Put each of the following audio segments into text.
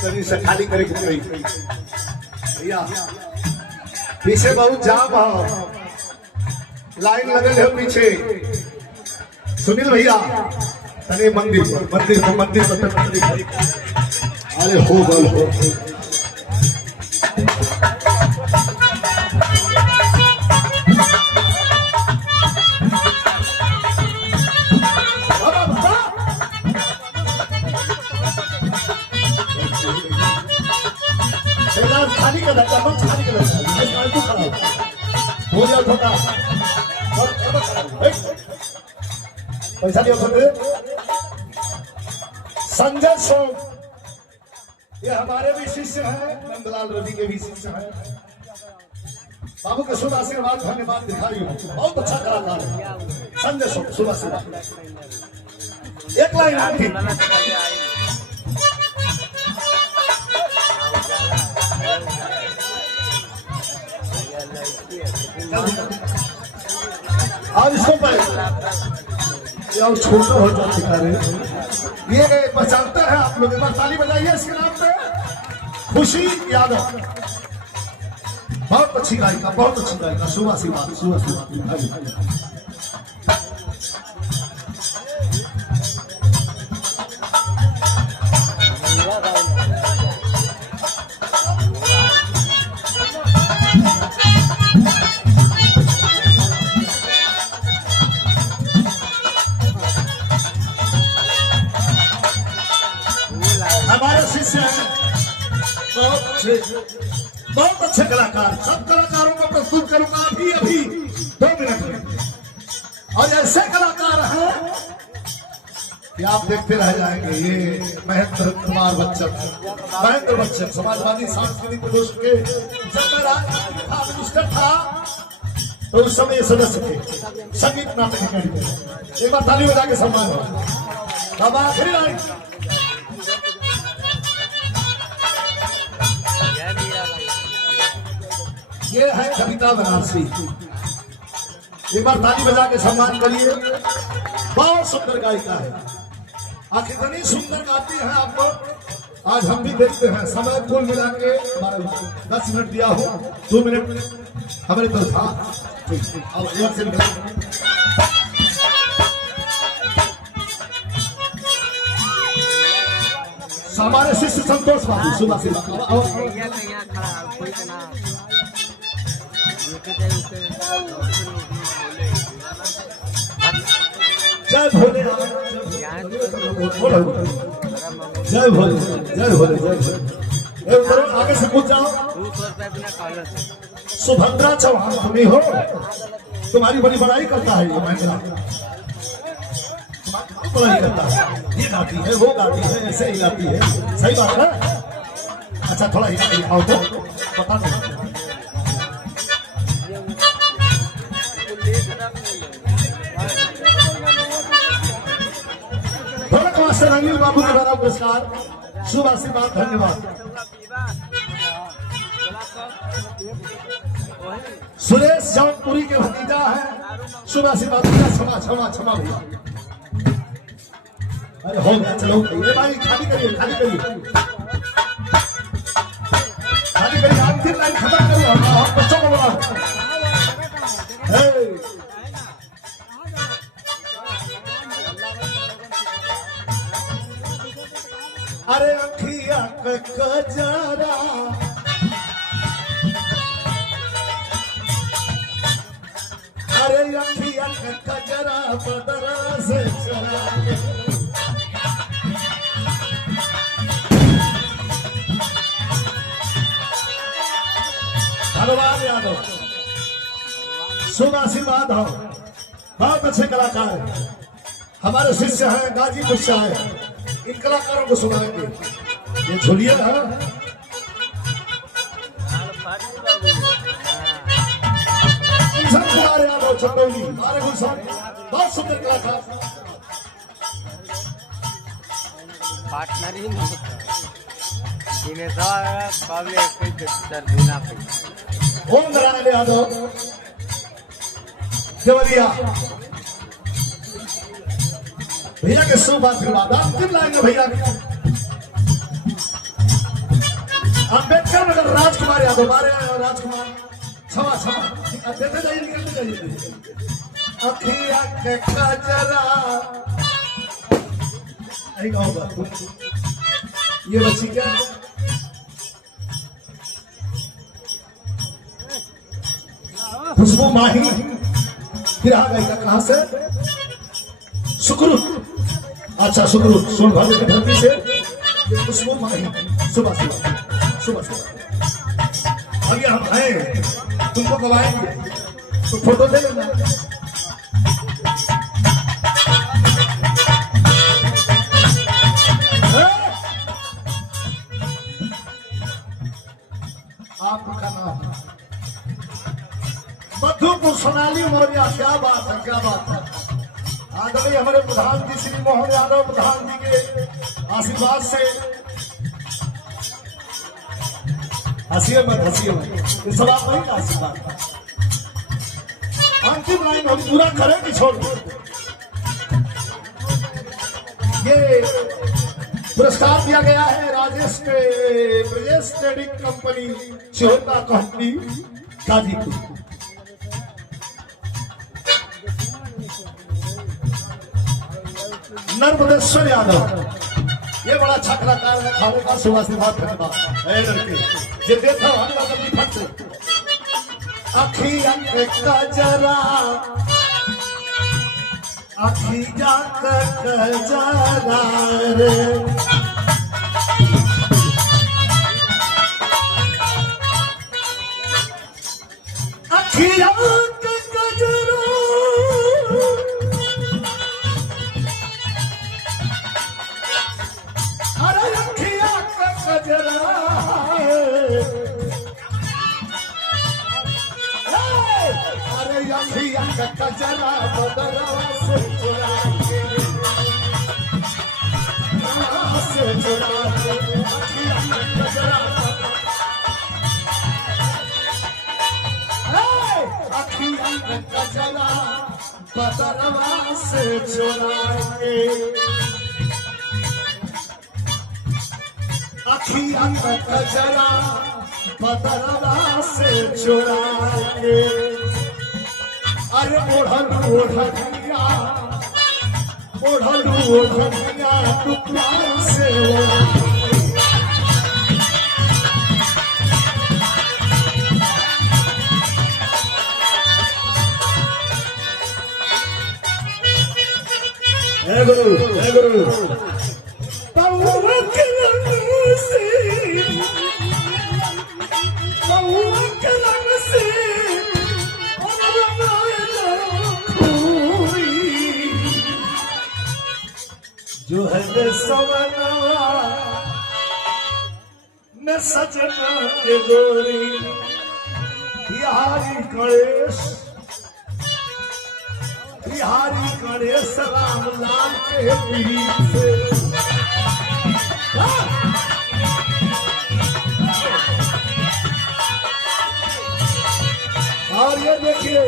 शरीर से खाली करे भैया पीछे बहुत जाम हो, लाइन लगे हो पीछे। सुनील भैया तने मंदिर अरे हो गल हो खाली कर रखा खाली कर रखा हो जाओ छोटा पैसा दिया संजय सोम ये हमारे भी शिष्य हैं, नंदलाल रवि के भी शिष्य हैं। बाबू के शुभ आशीर्वाद धन्यवाद दिखाई बहुत अच्छा कलाकार है संजय सोम। शुभ आशीर्वाद एक लाइन आती आज इसको और छोटा हो जाता है। ये पहचानते हैं आप लोग, एक बार ताली बजाइए इसके नाम पे। खुशी यादव बहुत अच्छी गायिका, बहुत अच्छी गायिका। शुभ आशीर्वाद हमारे शिष्य हैं, बहुत अच्छे कलाकार। सब कलाकारों को प्रस्तुत करूंगा अभी 2 मिनट में। और ऐसे कलाकार हैं कि आप देखते रह जाएंगे। ये महेंद्र कुमार बच्चन समाजवादी सांस्कृतिक पुरुष के जब मैं मिनिस्टर था तो उस समय सदस्य थे संगीत नाटक अकेडमी। एक बार ताली बजा के सम्मान हो। आखिरी लाइन ये है कविता बनारसी। एक बार ताली बजा के सम्मान करिए। बहुत सुंदर गायिका है। आखिर इतनी सुंदर गाती है आप लोग। आज हम भी देखते हैं समय कुल मिला के 10 मिनट दिया हो, 2 मिनट हमारे तो था। हमारे शिष्य संतोष बाबू सुबह से जय भोले जय भोले जय भोले जय भोले। आगे से पूछ जाओ। सुभद्रा चौहान तुम्ही हो, तुम्हारी बड़ी बड़ाई करता है ये महिला, बड़ाई करता है। ये गाती है, वो गाती है, ऐसे ही गाती है। सही बात है। अच्छा थोड़ा ही आओ तो पता नहीं। मास्टर अनिल बाबू के द्वारा पुरस्कार। शुभ आशीर्वाद धन्यवाद। सुरेश जौनपुरी के भतीजा है। शुभ आशीर्वाद। क्षमा भैया। अरे हो गया चलो भाई खाली करिए अंतिम लाइन खत्म करो। हम बच्चों को बोला अरे अखिया कजरा अरे अखिया कजरा बदरा से चला धन्यवाद यादव। शुभ आशीर्वाद हो। बहुत अच्छे कलाकार हमारे शिष्य हैं, गाजीपुर से आए। इन कलाकारों को सुनाएंगे। ये झोलिए ना यादव चंदौली हमारे गुलशन बहुत सुंदर कलाकार। पार्टनर ही ओम नारायण यादव देवरिया भैया के शुभ आशीर्वाद अंतिम लाइन में भैया अम्बेडकर नगर राजकुमार यादव मारे राजकुमार क्षमा क्षमा देते जाइए निकलते जाइए अखिया के कजरा नहीं कहूँगा ये बच्ची क्या खुशबू माही फिर आ गई कहां से सुक्रुत अच्छा सुक्रुत सोनभद्र की धरती से खुशबू माही सुबह सुबह सुबह सुबह अभी हम हैं तुमको गवाएंगे तो फोटो दे लेना आपका नाम मधुपुर सोनाली मौर्य क्या बात है क्या बात है आदरणीय हमारे प्रधान जी श्री मोहन यादव प्रधान जी के आशीर्वाद से हंसिए मत ये सब आप नहीं आशीर्वाद अंतिम लाइन हम पूरा करें कि छोड़ दें ये पुरस्कार दिया गया है राजेश के ब्रजेश ट्रेडिंग कंपनी शिहोता कंपनी गाजीपुर नर्मदेश्वर यादव ये बड़ा अच्छा कलाकार है खाने का सुभाषिभात धन्यवाद लड़के ये देखो हम लोग अपनी फट से अखिया के कजरा अखिया के कजरा रे अखिया के कजरा अरे अखिया के कजरा अरे अखिया के कजरा बदरवा से चुरा के अखिया के कजरा अखिया के कजरा बदरवा से चुरा के अखिया के कजरा बदरवा से चुरा के अरे ओढ़निया तू प्यार से हे गुरु पौवा के रंग से जो है सवनवा में सजना के गोरी बिहारी गणेश राम लाल के पीर से और ये देखिए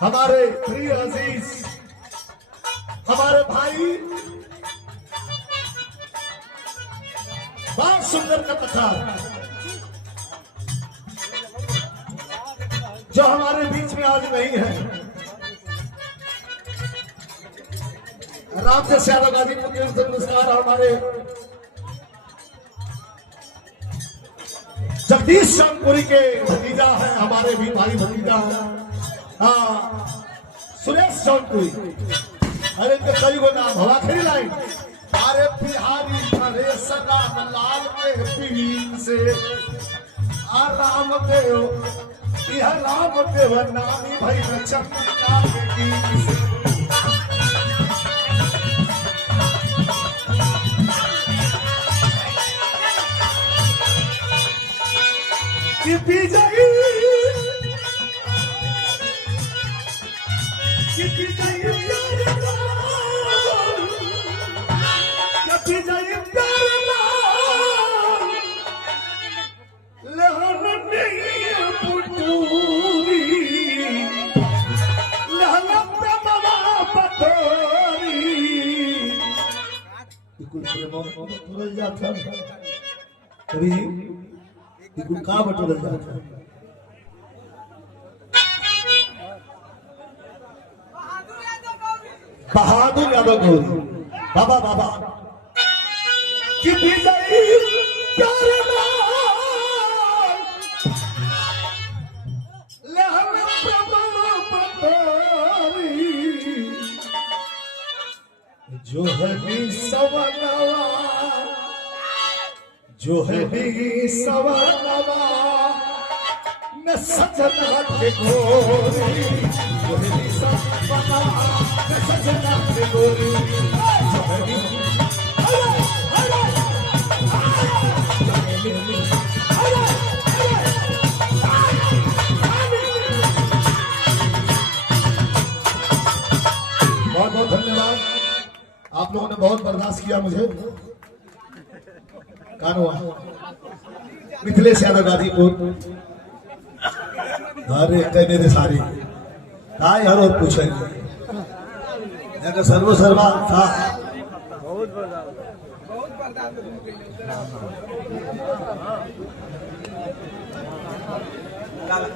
हमारे प्रिय अजीज हमारे भाई बहुत सुंदर का कथा जो हमारे बीच में आज नहीं है रामदेव यादव गाजीपुर के नमस्कार हमारे जगदीश श्यामपुरी के भतीजा है हमारे भी भाई भतीजा है सुरेश श्यामपुरी अरे इनके कई गो नाम हवा खरी लाइन अरे बिहारी नरेश राम लाल के पीर से रामदेव यह रामदेव नामी भाई चंद्रिका के पीर से बटोरल जाता कभी का बटोरल जाता बहादुर यादव गौरी बाबा बाबा कि विजयी प्यारे लाल लहर प्रभु पतारी जो है भी सवनवा जो है भी सवनवा न सजना के गोरी जो है भी सवनवा न सजना के गोरी जो है भी बहुत बहुत धन्यवाद आप लोगों ने बहुत बर्दाश्त किया मुझे कान हुआ मिथिलेश यादव गाजीपुर अरे कई मेरे सारी काय हर और पूछेंगे सर्व सर्वा था बहुत बर्दाश्त काला